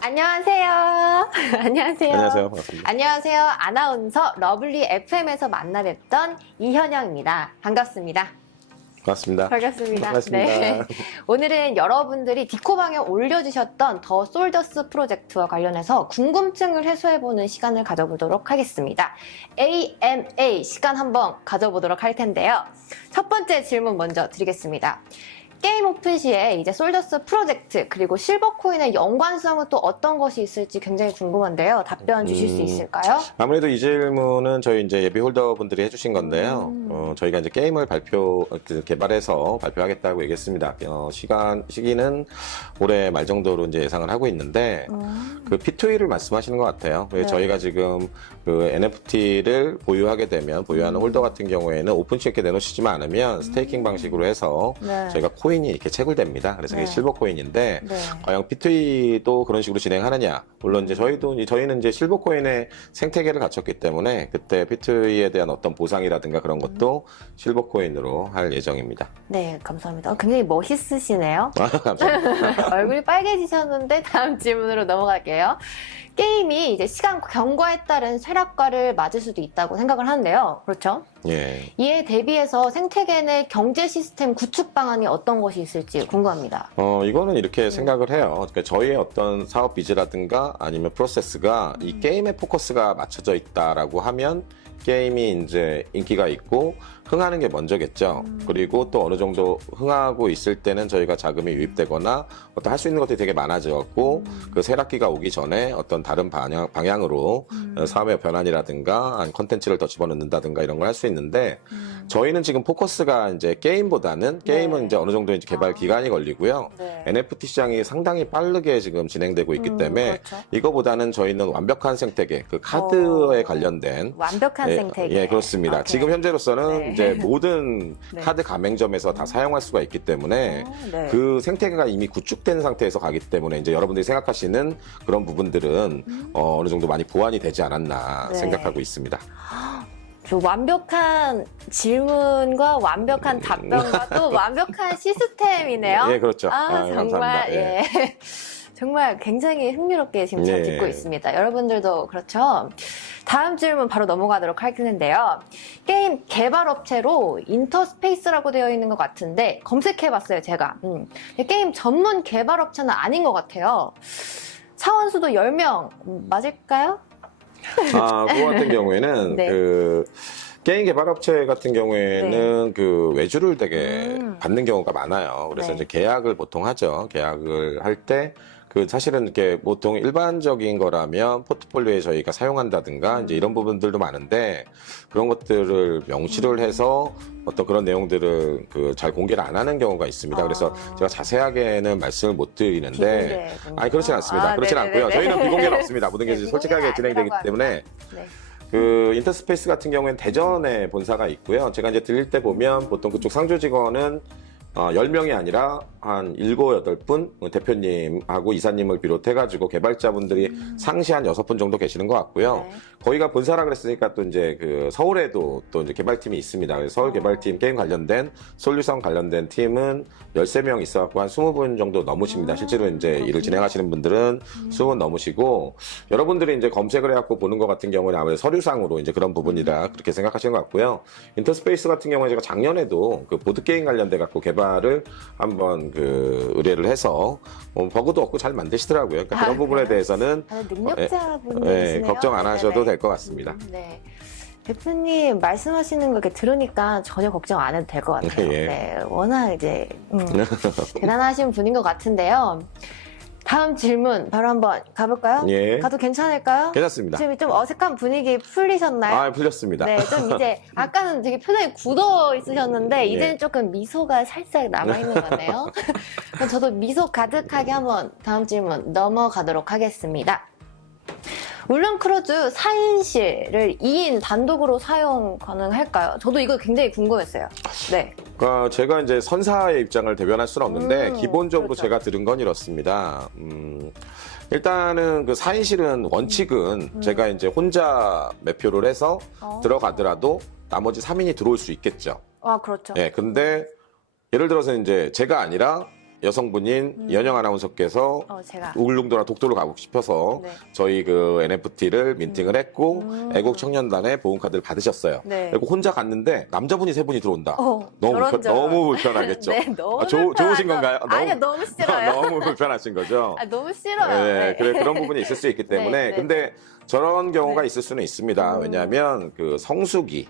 안녕하세요. 안녕하세요. 안녕하세요. 반갑습니다. 안녕하세요. 아나운서 러블리 FM에서 만나 뵙던 이현영입니다. 반갑습니다. 반갑습니다. 반갑습니다. 반갑습니다. 네. 오늘은 여러분들이 디코방에 올려주셨던 더 솔더스 프로젝트와 관련해서 궁금증을 해소해보는 시간을 가져보도록 하겠습니다. AMA 시간 한번 가져보도록 할 텐데요. 첫 번째 질문 먼저 드리겠습니다. 게임 오픈 시에 이제 솔더스 프로젝트 그리고 실버코인의 연관성은 또 어떤 것이 있을지 굉장히 궁금한데요. 답변 주실 수 있을까요? 아무래도 이 질문은 저희 이제 예비 홀더분들이 해주신 건데요. 저희가 이제 게임을 개발해서 발표하겠다고 얘기했습니다. 시기는 올해 말 정도로 이제 예상을 하고 있는데, 그 P2E를 말씀하시는 것 같아요. 왜 네. 저희가 지금 그 NFT를 보유하게 되면, 보유하는 홀더 같은 경우에는 오픈시에 이렇게 내놓으시지만 않으면 스테이킹 방식으로 해서 네. 저희가 코인이 이렇게 채굴됩니다. 그래서 네. 이게 실버 코인인데, 네. 과연 P2E도 그런 식으로 진행하느냐. 물론 이제 저희는 이제 실버 코인의 생태계를 갖췄기 때문에 그때 P2E에 대한 어떤 보상이라든가 그런 것도 실버 코인으로 할 예정입니다. 네, 감사합니다. 굉장히 멋있으시네요. 감사합니다. 얼굴이 빨개지셨는데 다음 질문으로 넘어갈게요. 게임이 이제 시간 경과에 따른 쇠락과를 맞을 수도 있다고 생각을 하는데요. 그렇죠? 예. 이에 대비해서 생태계 내 경제 시스템 구축 방안이 어떤 것이 있을지 궁금합니다. 이거는 이렇게 생각을 해요. 그러니까 저희의 어떤 사업 비즈라든가 아니면 프로세스가 이 게임에 포커스가 맞춰져 있다라고 하면 게임이 이제 인기가 있고 흥하는 게 먼저겠죠. 그리고 또 어느 정도 흥하고 있을 때는 저희가 자금이 유입되거나 어떤 할 수 있는 것들이 되게 많아졌고 그 쇠락기가 오기 전에 어떤 다른 방향으로 사업의 변환이라든가 아니 컨텐츠를 더 집어넣는다든가 이런 걸 할 수 있는데 저희는 지금 포커스가 이제 게임보다는 게임은 네. 이제 어느 정도 이제 개발 기간이 걸리고요. 네. NFT 시장이 상당히 빠르게 지금 진행되고 있기 때문에 그렇죠. 이거보다는 저희는 완벽한 생태계, 그 카드에 관련된 완벽한 생태계. 예, 그렇습니다. 오케이. 지금 현재로서는 네. 이제 모든 네. 카드 가맹점에서 다 사용할 수가 있기 때문에 네. 그 생태계가 이미 구축된 상태에서 가기 때문에 이제 여러분들이 생각하시는 그런 부분들은 어느 정도 많이 보완이 되지 않았나 네. 생각하고 있습니다. 저 완벽한 질문과 완벽한 답변과 또 완벽한 시스템이네요. 예, 그렇죠. 정말, 감사합니다. 예. 정말 굉장히 흥미롭게 지금 잘 예. 듣고 있습니다. 여러분들도 그렇죠? 다음 질문 바로 넘어가도록 할 텐데요. 게임 개발업체로 인터스페이스라고 되어 있는 것 같은데 검색해봤어요, 제가. 게임 전문 개발업체는 아닌 것 같아요. 사원수도 10명 맞을까요? 그거 같은 경우에는 네. 그 게임 개발업체 같은 경우에는 그 외주를 되게 받는 경우가 많아요. 그래서 네. 이제 계약을 보통 하죠. 계약을 할 때 그 사실은 이렇게 보통 일반적인 거라면 포트폴리오에 저희가 사용한다든가 이제 이런 부분들도 많은데 그런 것들을 명시를 해서 어떤 그런 내용들을 그 잘 공개를 안 하는 경우가 있습니다. 그래서 제가 자세하게는 말씀을 못 드리는데 비공개군요. 아니 그렇진 않습니다. 그렇진 네네네네. 않고요. 저희는 비공개는 없습니다. 모든 게 네, 솔직하게 비공개는 진행되기 아니라고 때문에 합니다. 네. 그 인터스페이스 같은 경우에는 대전에 본사가 있고요. 제가 이제 들릴 때 보면 보통 그쪽 상주 직원은 10명이 아니라 한 7, 8분 대표님하고 이사님을 비롯해가지고 개발자분들이 상시 한 6분 정도 계시는 것 같고요. 네. 거기가 본사라 그랬으니까 또 이제 그 서울에도 또 이제 개발팀이 있습니다. 그래서 서울 개발팀 게임 관련된 솔루션 관련된 팀은 13명 있어갖고 한 20분 정도 넘으십니다. 실제로 이제 일을 진행하시는 분들은 20분 넘으시고 여러분들이 이제 검색을 해갖고 보는 것 같은 경우는 아무래도 서류상으로 이제 그런 부분이라 그렇게 생각하시는 것 같고요. 인터스페이스 같은 경우에 제가 작년에도 그 보드게임 관련돼 갖고 개발을 한번 그 의뢰를 해서 버그도 없고 잘 만드시더라고요. 그러니까 그런 부분에 그래요? 대해서는 능력자분이시네요. 걱정 안 하셔도 네네. 될 것 같습니다. 네. 대표님 말씀하시는 거 이렇게 들으니까 전혀 걱정 안 해도 될 것 같아요. 예. 네, 워낙 이제 대단하신 분인 것 같은데요. 다음 질문 바로 한번 가볼까요? 예. 가도 괜찮을까요? 괜찮습니다. 지금 좀 어색한 분위기 풀리셨나요? 풀렸습니다. 네, 좀 이제 아까는 되게 표정이 굳어 있으셨는데 이제는 예. 조금 미소가 살짝 남아있는 것 같네요. 그럼 저도 미소 가득하게 한번 다음 질문 넘어가도록 하겠습니다. 울릉크루즈 4인실을 2인 단독으로 사용 가능할까요? 저도 이거 굉장히 궁금했어요. 네. 그러니까 제가 이제 선사의 입장을 대변할 수는 없는데 기본적으로 그렇죠. 제가 들은 건 이렇습니다. 일단은 그 4인실은 원칙은 제가 이제 혼자 매표를 해서 들어가더라도 나머지 3인이 들어올 수 있겠죠. 그렇죠. 예, 근데 예를 들어서 이제 제가 아니라 여성분인 이현영 아나운서께서 제가. 울릉도나 독도를 가고 싶어서 네. 저희 그 NFT를 민팅을 했고 애국청년단의 보험카드를 받으셨어요. 네. 그리고 혼자 갔는데 남자분이 3분이 들어온다. 저런. 너무 불편하겠죠. 네, 너무 좋으신 건가요? 아니요, 너무 싫어요. 너무 불편하신 거죠. 너무 싫어요. 네, 그런 부분이 있을 수 있기 때문에 네. 근데 저런 경우가 네. 있을 수는 있습니다. 왜냐하면 그 성수기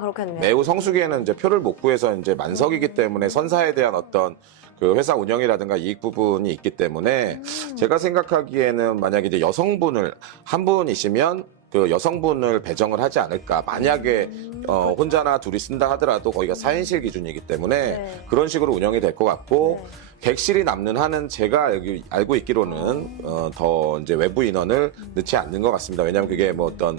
그렇겠네요. 매우 성수기에는 이제 표를 못 구해서 이제 만석이기 때문에 선사에 대한 어떤 그 회사 운영이라든가 이익 부분이 있기 때문에 제가 생각하기에는 만약에 이제 여성분을 한 분이시면 그 여성분을 배정을 하지 않을까. 만약에 혼자나 둘이 쓴다 하더라도 거기가 4인실 기준이기 때문에 네. 그런 식으로 운영이 될 것 같고 네. 객실이 남는 한은 제가 알고 있기로는 더 이제 외부 인원을 넣지 않는 것 같습니다. 왜냐하면 그게 뭐 어떤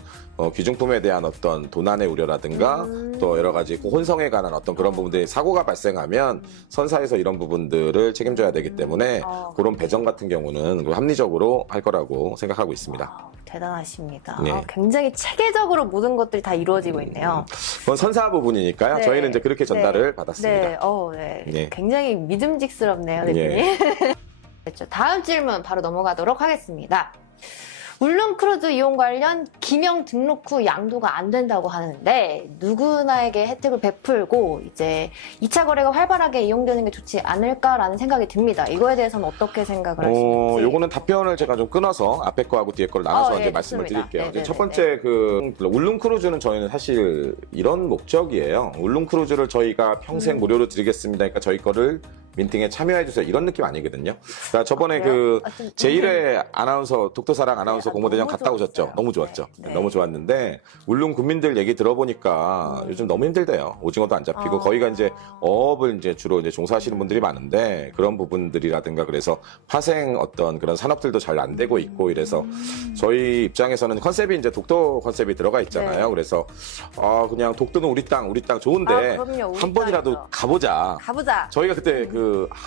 귀중품에 대한 어떤 도난의 우려라든가 또 여러 가지 혼성에 관한 어떤 그런 부분들이 사고가 발생하면 선사에서 이런 부분들을 책임져야 되기 때문에 그런 배정 같은 경우는 합리적으로 할 거라고 생각하고 있습니다. 대단하십니다. 네. 굉장히 체계적으로 모든 것들이 다 이루어지고 있네요. 그건 선사 부분이니까요. 네. 저희는 이제 그렇게 전달을 받았습니다. 네. 네. 네. 굉장히 믿음직스럽네요, 대표님. 그렇죠. 다음 질문 바로 넘어가도록 하겠습니다. 울릉크루즈 이용 관련 기명 등록 후 양도가 안 된다고 하는데 누구나에게 혜택을 베풀고 이제 2차 거래가 활발하게 이용되는 게 좋지 않을까라는 생각이 듭니다. 이거에 대해서는 어떻게 생각을 하시는지. 요거는 답변을 제가 좀 끊어서 앞에 거하고 뒤에 거를 나눠서 예, 이제 말씀을 좋습니다. 드릴게요. 네네네네. 첫 번째 그 울릉크루즈는 저희는 사실 이런 목적이에요. 울릉크루즈를 저희가 평생 무료로 드리겠습니다. 그러니까 저희 거를 민팅에 참여해 주세요. 이런 느낌 아니거든요. 그러니까 저번에 그 제1회 아나운서 독도사랑 아나운서 네, 공모대전 너무 갔다 오셨죠? 좋았어요. 너무 좋았죠. 네. 너무 좋았는데 울릉 군민들 얘기 들어보니까 요즘 너무 힘들대요. 오징어도 안 잡히고 거기가 이제 어업을 이제 주로 이제 종사하시는 분들이 많은데 그런 부분들이라든가 그래서 파생 어떤 그런 산업들도 잘 안 되고 있고 이래서 저희 입장에서는 컨셉이 이제 독도 컨셉이 들어가 있잖아요. 네. 그래서 그냥 독도는 우리 땅 좋은데 그럼요. 우리 한 번이라도 땅이죠. 가보자. 가보자. 저희가 그때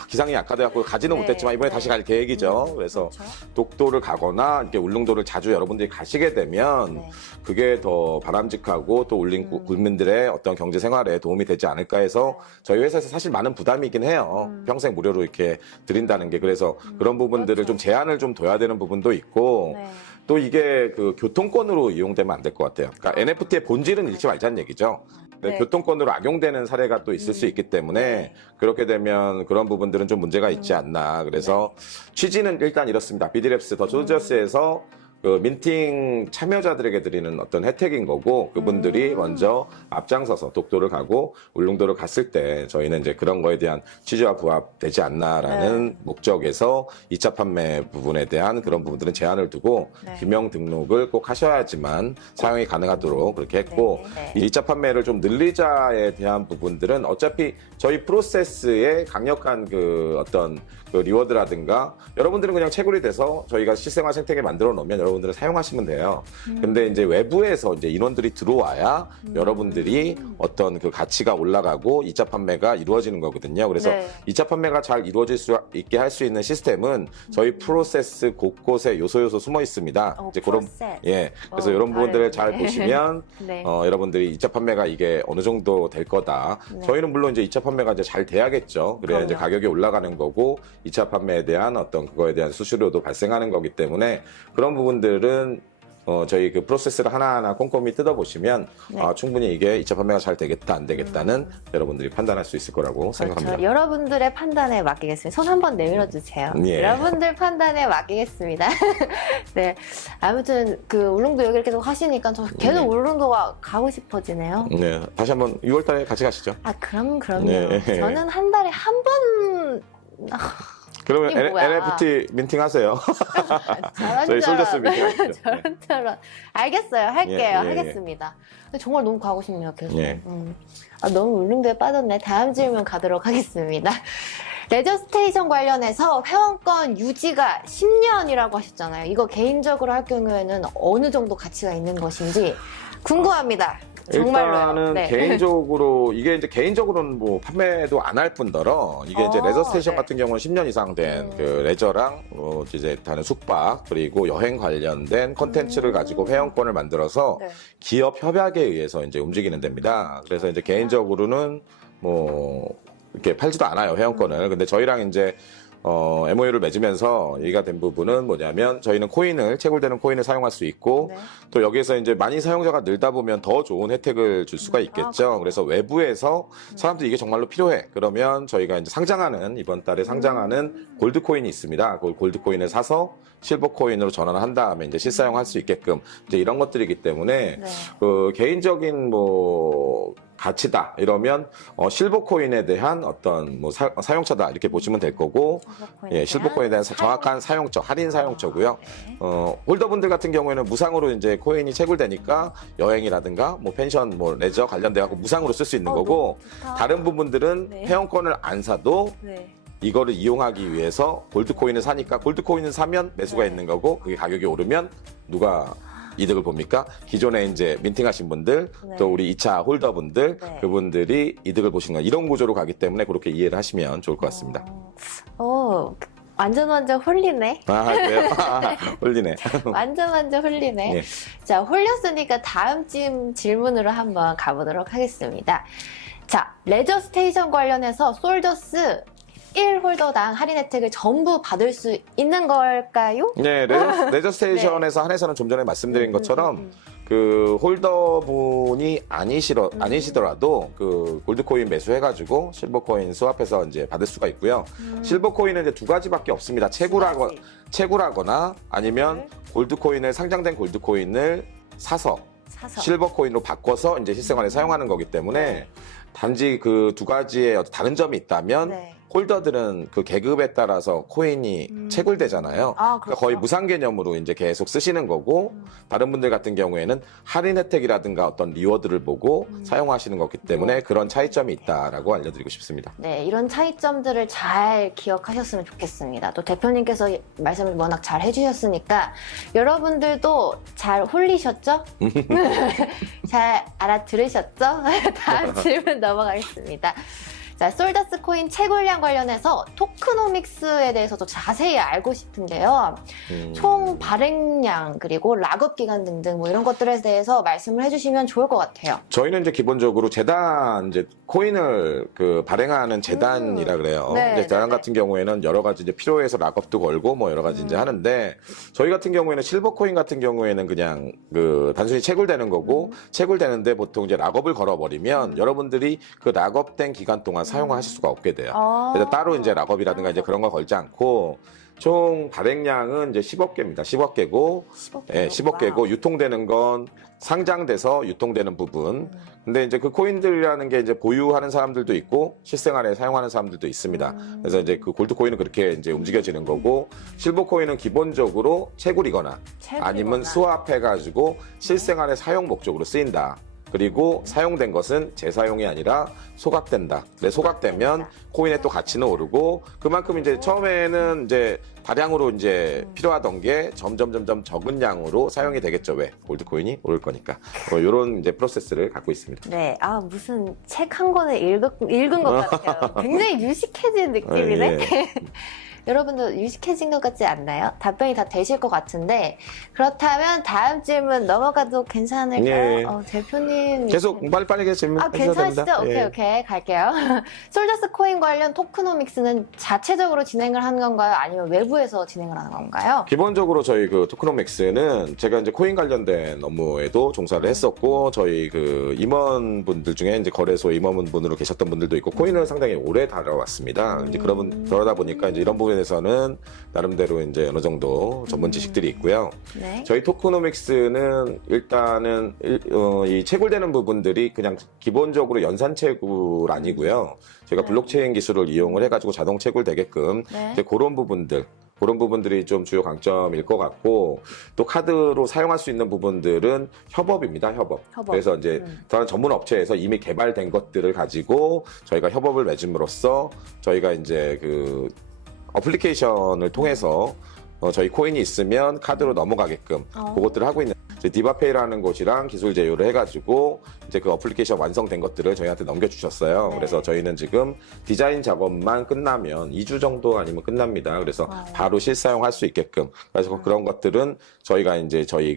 기상이 약하돼갖고 가지는 네, 못했지만 이번에 네. 다시 갈 계획이죠. 그래서 그렇죠. 독도를 가거나 이렇게 울릉도를 자주 여러분들이 가시게 되면 네. 그게 더 바람직하고 또 울릉 국민들의 어떤 경제 생활에 도움이 되지 않을까 해서 저희 회사에서 사실 많은 부담이긴 해요. 평생 무료로 이렇게 드린다는 게 그래서 그런 부분들을 그렇죠. 좀 제한을 좀 둬야 되는 부분도 있고 네. 또 이게 그 교통권으로 이용되면 안 될 것 같아요. 그러니까 NFT의 본질은 잃지 말자는 얘기죠. 네. 교통권으로 악용되는 사례가 또 있을 수 있기 때문에 네. 그렇게 되면 그런 부분들은 좀 문제가 있지 않나. 그래서 취지는 일단 이렇습니다. 비디랩스 더 조저스에서 그 민팅 참여자들에게 드리는 어떤 혜택인 거고 그분들이 먼저 앞장서서 독도를 가고 울릉도를 갔을 때 저희는 이제 그런 거에 대한 취지와 부합되지 않나라는 목적에서 2차 판매 부분에 대한 그런 부분들은 제한을 두고 네. 기명 등록을 꼭 하셔야지만 사용이 가능하도록 그렇게 했고 네. 이 2차 판매를 좀 늘리자에 대한 부분들은 어차피 저희 프로세스에 강력한 그 어떤 그 리워드라든가 여러분들은 그냥 채굴이 돼서 저희가 실생활 생태계 만들어 놓으면 여러분들은 사용하시면 돼요. 근데 이제 외부에서 이제 인원들이 들어와야 여러분들이 어떤 그 가치가 올라가고 2차 판매가 이루어지는 거거든요. 그래서 네. 2차 판매가 잘 이루어질 수 있게 할 수 있는 시스템은 저희 프로세스 곳곳에 요소 숨어 있습니다. 이제 그런 프로세스. 그래서 이런 부분들을 잘 네. 보시면 네. 여러분들이 2차 판매가 이게 어느 정도 될 거다. 네. 저희는 물론 이제 2차 판매가 이제 잘 돼야겠죠. 그래야 이제 그럼요. 가격이 올라가는 거고 2차 판매에 대한 어떤 그거에 대한 수수료도 발생하는 거기 때문에 그런 부분들은 저희 그 프로세스를 하나하나 꼼꼼히 뜯어보시면 네. 충분히 이게 2차 판매가 잘 되겠다 안 되겠다는 여러분들이 판단할 수 있을 거라고 생각합니다. 그렇죠. 여러분들의 판단에 맡기겠습니다. 손 한번 내밀어 주세요. 예. 여러분들 판단에 맡기겠습니다. 네. 아무튼 그 울릉도 얘기를 계속 하시니까 저 계속 울릉도가 가고 싶어지네요. 네, 다시 한번 6월 달에 같이 가시죠. 그럼요. 네. 저는 한 달에 한 번 그러면 이게 뭐야. NFT 민팅 하세요. 저런 저희 솔저스 민팅 하시죠. 저런. 알겠어요. 할게요. 예, 예, 예. 하겠습니다. 근데 정말 너무 가고 싶네요. 계속. 예. 너무 울릉도에 빠졌네. 다음 질문 가도록 하겠습니다. 레저 스테이션 관련해서 회원권 유지가 10년이라고 하셨잖아요. 이거 개인적으로 할 경우에는 어느 정도 가치가 있는 것인지 궁금합니다. 정말로요. 일단은 네. 개인적으로 이게 이제 개인적으로는 뭐 판매도 안 할 뿐더러 이게 이제 레저 스테이션 네. 같은 경우는 10년 이상 된 그 레저랑 이제 다른 숙박 그리고 여행 관련된 콘텐츠를 가지고 회원권을 만들어서 네. 기업 협약에 의해서 이제 움직이는 데입니다. 그래서 이제 개인적으로는 뭐 이렇게 팔지도 않아요, 회원권을. 근데 저희랑 이제 MOU를 맺으면서 얘기가 된 부분은 뭐냐면 저희는 채굴되는 코인을 사용할 수 있고 네. 또 여기에서 이제 많이 사용자가 늘다 보면 더 좋은 혜택을 줄 수가 있겠죠. 그래서 외부에서 사람들이 이게 정말로 필요해. 그러면 저희가 이제 이번 달에 상장하는 골드 코인이 있습니다. 그 골드 코인을 사서 실버 코인으로 전환을 한 다음에 이제 실사용할 수 있게끔 이제 이런 것들이기 때문에 네. 그 개인적인 뭐 가치다 이러면 실버 코인에 대한 어떤 뭐 사용처다 이렇게 보시면 될 거고 예, 실버 코인에 대한 정확한 사용처, 할인 사용처고요. 네. 홀더분들 같은 경우에는 무상으로 이제 코인이 채굴되니까 여행이라든가 뭐 펜션, 뭐 레저 관련돼 갖고 무상으로 쓸 수 있는 거고 좋다. 다른 부분들은 네. 회원권을 안 사도 네. 이거를 이용하기 위해서 골드 코인을 사니까 골드 코인을 사면 매수가 네. 있는 거고 그게 가격이 오르면 누가 이득을 봅니까? 기존에 이제 민팅하신 분들, 네. 또 우리 2차 홀더분들, 네. 그분들이 이득을 보시는 거예요. 이런 구조로 가기 때문에 그렇게 이해를 하시면 좋을 것 같습니다. 완전 홀리네. 아, 그래요? 홀리네. 완전 홀리네. 예. 자, 홀렸으니까 다음 질문으로 한번 가보도록 하겠습니다. 자, 레저 스테이션 관련해서 솔더스 1홀더당 할인 혜택을 전부 받을 수 있는 걸까요? 네, 레저 스테이션에서 한해서는 좀 전에 말씀드린 것처럼 그 홀더분이 아니시더라도 그 골드코인 매수해가지고 실버코인 스왑해서 이제 받을 수가 있고요. 실버코인은 이제 두 가지밖에 없습니다. 채굴하거나 아니면 골드코인을 상장된 골드코인을 사서 실버코인으로 바꿔서 이제 실생활에 사용하는 거기 때문에 네. 단지 그 두 가지의 어떤 다른 점이 있다면 네. 홀더들은 그 계급에 따라서 코인이 채굴되잖아요. 아, 그러니까 거의 무상 개념으로 이제 계속 쓰시는 거고 다른 분들 같은 경우에는 할인 혜택이라든가 어떤 리워드를 보고 사용하시는 거기 때문에 그런 차이점이 있다라고 알려드리고 싶습니다. 네, 이런 차이점들을 잘 기억하셨으면 좋겠습니다. 또 대표님께서 말씀을 워낙 잘 해주셨으니까 여러분들도 잘 홀리셨죠? 잘 알아들으셨죠? 다음 질문 넘어가겠습니다. 자, 솔더스 코인 채굴량 관련해서 토크노믹스에 대해서도 자세히 알고 싶은데요. 총 발행량 그리고 락업 기간 등등 뭐 이런 것들에 대해서 말씀을 해주시면 좋을 것 같아요. 저희는 이제 기본적으로 재단 이제 코인을 그 발행하는 재단이라 그래요. 네, 이제 재단 네, 같은 경우에는 여러 가지 이제 필요해서 락업도 걸고 뭐 여러 가지 이제 하는데 저희 같은 경우에는 실버 코인 같은 경우에는 그냥 그 단순히 채굴되는 거고 채굴되는데 보통 이제 락업을 걸어버리면 여러분들이 그 락업된 기간 동안 사용하실 수가 없게 돼요. 그래서 따로 이제 락업이라든가 이제 그런 거 걸지 않고 총 발행량은 이제 10억 개입니다. 10억 개고, 10억 예, 10억 개고 유통되는 건 상장돼서 유통되는 부분. 근데 이제 그 코인들이라는 게 이제 보유하는 사람들도 있고 실생활에 사용하는 사람들도 있습니다. 그래서 이제 그 골드 코인은 그렇게 이제 움직여지는 거고 실버 코인은 기본적으로 채굴이거나 아니면 스왑해가지고 실생활에 사용 목적으로 쓰인다. 그리고 사용된 것은 재사용이 아니라 소각된다. 근데 소각되면 코인의 또 가치는 오르고 그만큼 이제 처음에는 이제 다량으로 이제 필요하던 게 점점 적은 양으로 사용이 되겠죠. 왜? 골드 코인이 오를 거니까. 이런 이제 프로세스를 갖고 있습니다. 네, 무슨 책 한 권을 읽은 것 같아요. 굉장히 유식해진 느낌이네. 예. 여러분도 유식해진 것 같지 않나요? 답변이 다 되실 것 같은데 그렇다면 다음 질문 넘어가도 괜찮을까요? 예. 대표님 계속 빨리빨리 질문 해주셔도 괜찮으시죠? 됩니다. 오케이 갈게요. 솔더스 코인 관련 토크노믹스는 자체적으로 진행을 하는 건가요? 아니면 외부에서 진행을 하는 건가요? 기본적으로 저희 그 토크노믹스는 제가 이제 코인 관련된 업무에도 종사를 했었고 저희 그 임원분들 중에 이제 거래소 임원분으로 계셨던 분들도 있고 코인을 상당히 오래 다뤄왔습니다. 이제 그러다 보니까 이제 이런 부분에서는 나름대로 이제 어느 정도 전문 지식들이 있고요. 네. 저희 토크노믹스는 일단은 이 채굴되는 부분들이 그냥 기본적으로 연산 채굴 아니고요. 제가 블록체인 기술을 이용을 해가지고 자동 채굴되게끔 이제 그런 부분들이 좀 주요 강점일 것 같고 또 카드로 사용할 수 있는 부분들은 협업입니다. 협업. 그래서 이제 다른 전문 업체에서 이미 개발된 것들을 가지고 저희가 협업을 맺음으로써 저희가 이제 그 어플리케이션을 통해서 저희 코인이 있으면 카드로 넘어가게끔 그것들을 하고 있는 디바페이라는 곳이랑 기술 제휴를 해가지고 이제 그 어플리케이션 완성된 것들을 저희한테 넘겨주셨어요. 네. 그래서 저희는 지금 디자인 작업만 끝나면 2주 정도 아니면 끝납니다. 그래서 바로 실사용할 수 있게끔. 그래서 그런 것들은 저희가 이제 저희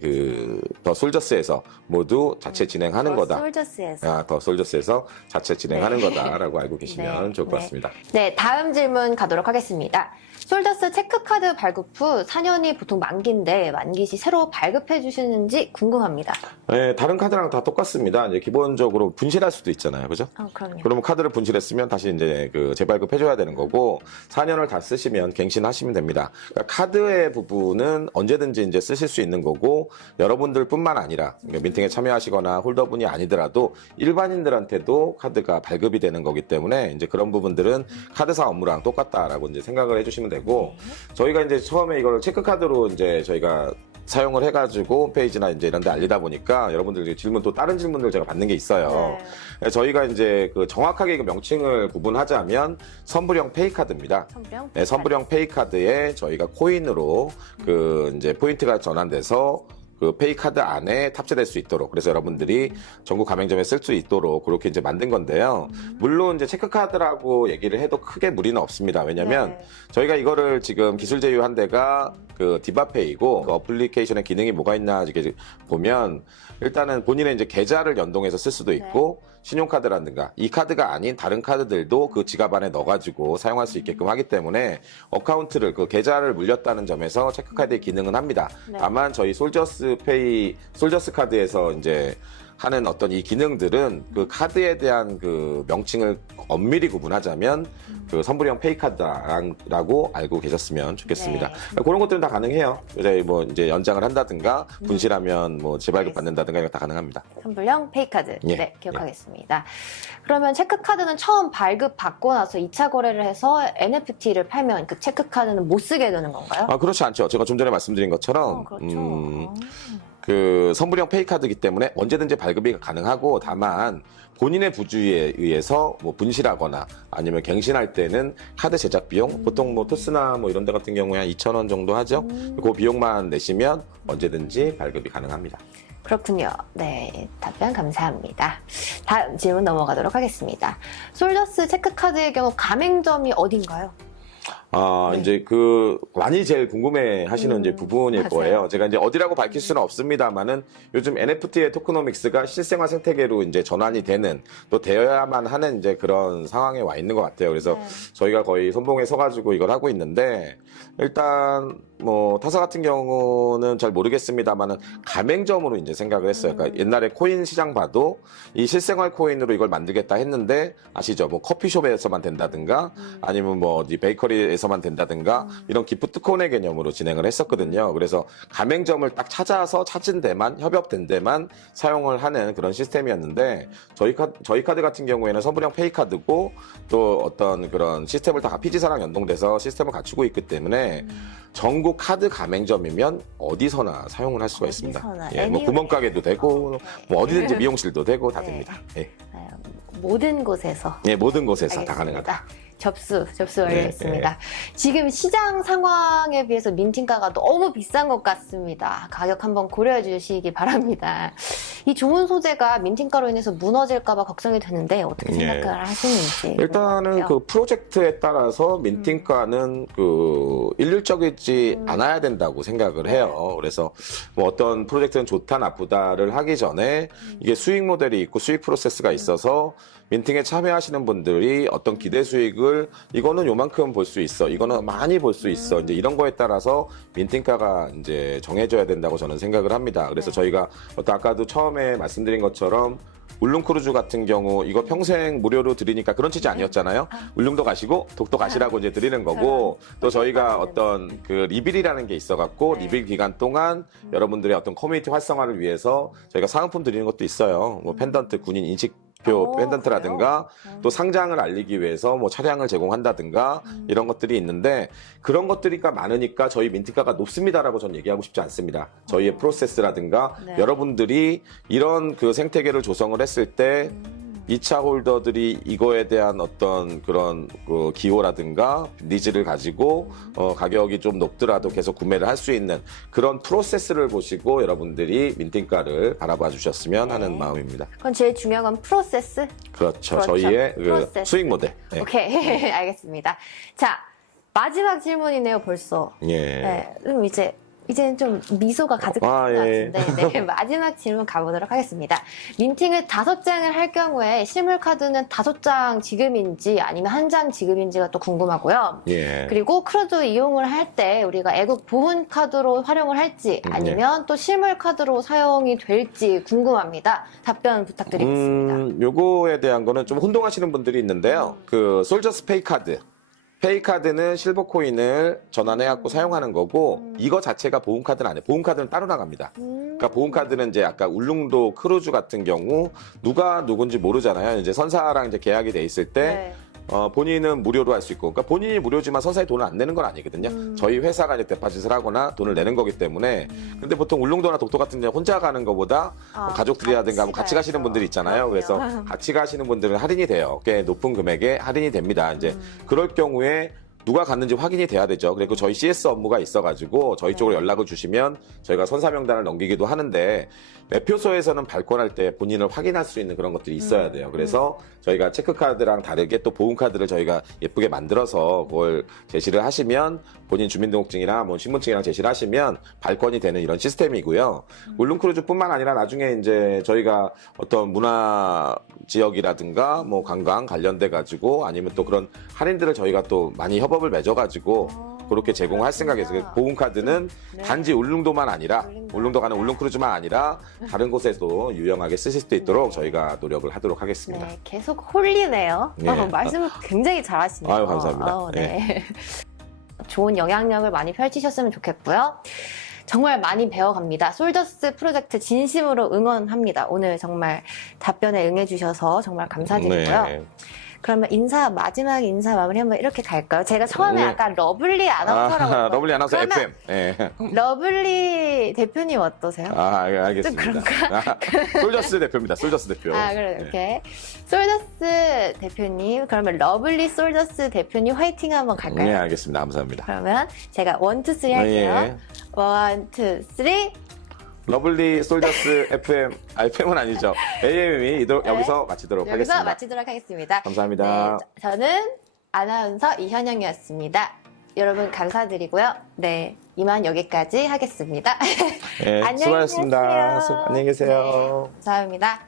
더 솔저스에서 모두 자체 진행하는 거다. 솔저스에서. 더 솔저스에서 자체 진행하는 네. 거다라고 알고 계시면 네. 좋을 것 네. 같습니다. 네, 다음 질문 가도록 하겠습니다. 솔더스 체크카드 발급 후 4년이 보통 만기인데 만기 시 새로 발급해 주시는지 궁금합니다. 네, 다른 카드랑 다 똑같습니다. 이제 기본적으로 분실할 수도 있잖아요. 그죠? 그럼요. 그러면 카드를 분실했으면 다시 이제 재발급해줘야 되는 거고 4년을 다 쓰시면 갱신하시면 됩니다. 그러니까 카드의 부분은 언제든지 이제 쓰실 수 있는 거고 여러분들뿐만 아니라 그러니까 민팅에 참여하시거나 홀더분이 아니더라도 일반인들한테도 카드가 발급이 되는 거기 때문에 이제 그런 부분들은 카드사 업무랑 똑같다라고 이제 생각을 해주시면 되고 저희가 이제 처음에 이걸 체크카드로 이제 저희가 사용을 해가지고 홈페이지나 이제 이런 데 알리다 보니까 여러분들 질문 또 다른 질문들 제가 받는 게 있어요. 네. 저희가 이제 정확하게 명칭을 구분하자면 선불형 페이카드입니다. 선불형? 네, 선불형 페이카드에 저희가 코인으로 이제 포인트가 전환돼서 그 페이카드 안에 탑재될 수 있도록 그래서 여러분들이 전국 가맹점에 쓸 수 있도록 그렇게 이제 만든 건데요. 물론 이제 체크카드라고 얘기를 해도 크게 무리는 없습니다. 왜냐면 저희가 이거를 지금 기술 제휴한 데가 디바페이고 그 어플리케이션의 기능이 뭐가 있나 이렇게 보면 일단은 본인의 이제 계좌를 연동해서 쓸 수도 있고 신용카드라든가 이 카드가 아닌 다른 카드들도 그 지갑 안에 넣어가지고 사용할 수 있게끔 하기 때문에 어카운트를 계좌를 물렸다는 점에서 체크카드의 기능은 합니다. 네. 다만 저희 솔저스 카드에서 이제 하는 어떤 이 기능들은 그 카드에 대한 명칭을 엄밀히 구분하자면 선불형 페이카드라고 알고 계셨으면 좋겠습니다. 네. 그런 것들은 다 가능해요. 이제 연장을 한다든가 분실하면 재발급 받는다든가 이거 다 가능합니다. 선불형 페이카드. 예. 네, 기억하겠습니다. 그러면 체크카드는 처음 발급 받고 나서 2차 거래를 해서 NFT를 팔면 그 체크카드는 못 쓰게 되는 건가요? 그렇지 않죠. 제가 좀 전에 말씀드린 것처럼 그렇죠. 선불형 페이카드이기 때문에 언제든지 발급이 가능하고 다만 본인의 부주의에 의해서 분실하거나 아니면 갱신할 때는 카드 제작 비용 보통 토스나 이런 데 같은 경우에 한 2,000원 정도 하죠. 그 비용만 내시면 언제든지 발급이 가능합니다. 그렇군요. 네, 답변 감사합니다. 다음 질문 넘어가도록 하겠습니다. 솔더스 체크카드의 경우 가맹점이 어딘가요? 이제 많이 제일 궁금해 하시는 이제 부분일 맞아요. 거예요. 제가 이제 어디라고 밝힐 수는 없습니다만은 요즘 NFT의 토크노믹스가 실생활 생태계로 이제 전환이 되는 또 되어야만 하는 이제 그런 상황에 와 있는 것 같아요. 그래서 저희가 거의 선봉에 서가지고 이걸 하고 있는데 일단 타사 같은 경우는 잘 모르겠습니다만은 가맹점으로 이제 생각을 했어요. 그러니까 옛날에 코인 시장 봐도 이 실생활 코인으로 이걸 만들겠다 했는데 아시죠? 커피숍에서만 된다든가 아니면 어디 베이커리에서만 된다든가 이런 기프트콘의 개념으로 진행을 했었거든요. 그래서 가맹점을 딱 찾은 데만 협업된 데만 사용을 하는 그런 시스템이었는데 저희 카드 같은 경우에는 선불형 페이카드고 또 어떤 그런 시스템을 다 피지사랑 연동돼서 시스템을 갖추고 있기 때문에 전국 카드 가맹점이면 어디서나 사용을 할 수가 있습니다. 구멍가게도 되고 어디든지 미용실도 되고 다 됩니다. 모든 곳에서. 네, 모든 곳에서 알겠습니다. 다 가능하다. 접수 완료했습니다. 지금 시장 상황에 비해서 민팅가가 너무 비싼 것 같습니다. 가격 한번 고려해 주시기 바랍니다. 이 좋은 소재가 민팅가로 인해서 무너질까봐 걱정이 되는데 어떻게 생각을 하시는지. 일단은 프로젝트에 따라서 민팅가는 일률적이지 않아야 된다고 생각을 해요. 그래서 어떤 프로젝트는 좋다 나쁘다를 하기 전에 이게 수익 모델이 있고 수익 프로세스가 있어서 민팅에 참여하시는 분들이 어떤 기대 수익을 이거는 요만큼 볼 수 있어, 이거는 많이 볼 수 있어, 이제 이런 거에 따라서 민팅가가 이제 정해져야 된다고 저는 생각을 합니다. 그래서 저희가 아까도 처음에 말씀드린 것처럼 울릉크루즈 같은 경우 이거 평생 무료로 드리니까 그런 취지 아니었잖아요. 울릉도 가시고 독도 가시라고 이제 드리는 거고 또 저희가 어떤 리빌이라는 게 있어갖고 리빌 기간 동안 여러분들의 어떤 커뮤니티 활성화를 위해서 저희가 사은품 드리는 것도 있어요. 펜던트 군인 인식표 펜던트라든가 또 상장을 알리기 위해서 차량을 제공한다든가 이런 것들이 있는데 그런 것들이니까 많으니까 저희 민팅가가 높습니다라고 저는 얘기하고 싶지 않습니다. 저희의 프로세스라든가 여러분들이 이런 생태계를 조성을 했을 때 2차 홀더들이 이거에 대한 어떤 그런 그 기호라든가 니즈를 가지고 가격이 좀 높더라도 계속 구매를 할 수 있는 그런 프로세스를 보시고 여러분들이 민팅가를 바라봐 주셨으면 하는 마음입니다. 그건 제일 중요한 건 프로세스? 그렇죠. 그렇죠. 저희의 그 프로세스. 수익 모델. 네. 오케이. 알겠습니다. 자, 마지막 질문이네요, 벌써. 예. 네, 그럼 이제는 좀 미소가 가득한 것 예. 같은데 네, 마지막 질문 가보도록 하겠습니다. 민팅을 5장을 할 경우에 실물 카드는 5장 지급인지 아니면 1장 지급인지가 또 궁금하고요. 예. 그리고 크루즈 이용을 할 때 우리가 애국 보훈 카드로 활용을 할지 아니면 또 실물 카드로 사용이 될지 궁금합니다. 답변 부탁드리겠습니다. 요거에 대한 거는 좀 혼동하시는 분들이 있는데요. 그 솔저스 페이 카드. 페이 카드는 실버 코인을 전환해갖고 사용하는 거고, 이거 자체가 보험 카드는 아니에요. 보험 카드는 따로 나갑니다. 그러니까 보험 카드는 이제 아까 울릉도 크루즈 같은 경우 누가 누군지 모르잖아요. 이제 선사랑 이제 계약이 돼 있을 때 네. 본인은 무료로 할 수 있고, 그러니까 본인이 무료지만 선사에 돈을 안 내는 건 아니거든요. 저희 회사가 이제 데파짓을 하거나 돈을 내는 거기 때문에. 근데 보통 울릉도나 독도 같은 데 혼자 가는 것보다 뭐 가족들이라든가 뭐 같이 가시는 분들이 있잖아요. 그래서 같이 가시는 분들은 할인이 돼요. 꽤 높은 금액에 할인이 됩니다. 이제 그럴 경우에 누가 갔는지 확인이 돼야 되죠. 그리고 저희 CS 업무가 있어가지고 저희 쪽으로 연락을 주시면 저희가 선사 명단을 넘기기도 하는데, 매표소에서는 발권할 때 본인을 확인할 수 있는 그런 것들이 있어야 돼요. 그래서 저희가 체크카드랑 다르게 또 보험카드를 저희가 예쁘게 만들어서 그걸 제시를 하시면, 본인 주민등록증이나 뭐 신분증이랑 제시를 하시면 발권이 되는 이런 시스템이고요. 울릉크루즈뿐만 아니라 나중에 이제 저희가 어떤 문화 지역이라든가 뭐 관광 관련돼 가지고 아니면 또 그런 할인들을 저희가 또 많이 협업을 맺어가지고 그렇게 제공할 생각에서 보험카드는 단지 울릉도만 아니라 울릉도 가는 울릉크루즈만 아니라 다른 곳에도 유용하게 쓰실 수 있도록 저희가 노력을 하도록 하겠습니다. 네, 계속 홀리네요. 네. 말씀 굉장히 잘하시네요. 아유, 감사합니다. 네. 좋은 영향력을 많이 펼치셨으면 좋겠고요. 정말 많이 배워갑니다. 솔저스 프로젝트 진심으로 응원합니다. 오늘 정말 답변에 응해주셔서 정말 감사드리고요. 네. 그러면 마지막 인사 마무리 한번 이렇게 갈까요? 제가 처음에 네. 아까 러블리 아나운서라고 했거든요. 러블리 아나운서 그러면 FM. 네. 러블리 대표님 어떠세요? 알겠습니다. 좀 그런가? 솔저스 대표입니다. 솔저스 대표. 그래, 네. 이렇게. 솔저스 대표님, 그러면 러블리 솔저스 대표님 화이팅 한번 갈까요? 네, 알겠습니다. 감사합니다. 그러면 제가 1, 2, 3 할게요. 예. 1, 2, 3. 러블리 솔저스 FM, FM은 아니죠. AM이 여기서 마치도록 여기서 하겠습니다. 마치도록 하겠습니다. 감사합니다. 네, 저는 아나운서 이현영이었습니다. 여러분 감사드리고요. 네, 이만 여기까지 하겠습니다. 네, 안녕히 수고하셨습니다. 계세요. 안녕히 계세요. 네, 감사합니다.